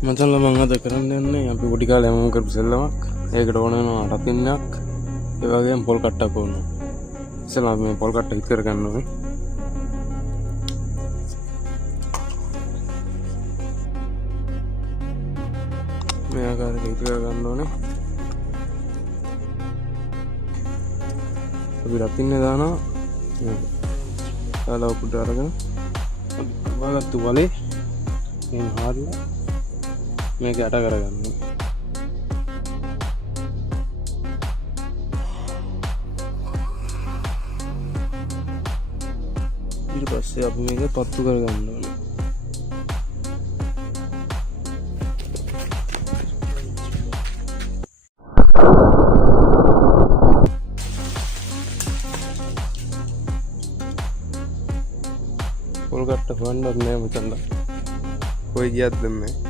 මචං මම අද කරන්න යන්නේ අපි පොඩි කාලේ හැමෝම කරපු සෙල්ලමක්. ඒකට ඕන වෙනවා රතින්නක්, ඒ වගේම පොල් කට්ටක් ඕන. ඉතින් අපි මේ පොල් කට්ට හිත කරගන්න ඕනේ. මේ ආකාරයට හිත කරගන්න ඕනේ. අපි රතින්නේ දානවා. දාලා උඩට අරගෙන වගත්තු වලේ මේ හාරලා මේක යට කරගන්න. ඊට පස්සේ අපි මේක පත්තු කරගන්න ඕනේ. පොල් කට්ට හොයන්නත් නෑ මචං. කොයි ගියත් දෙන්නේ.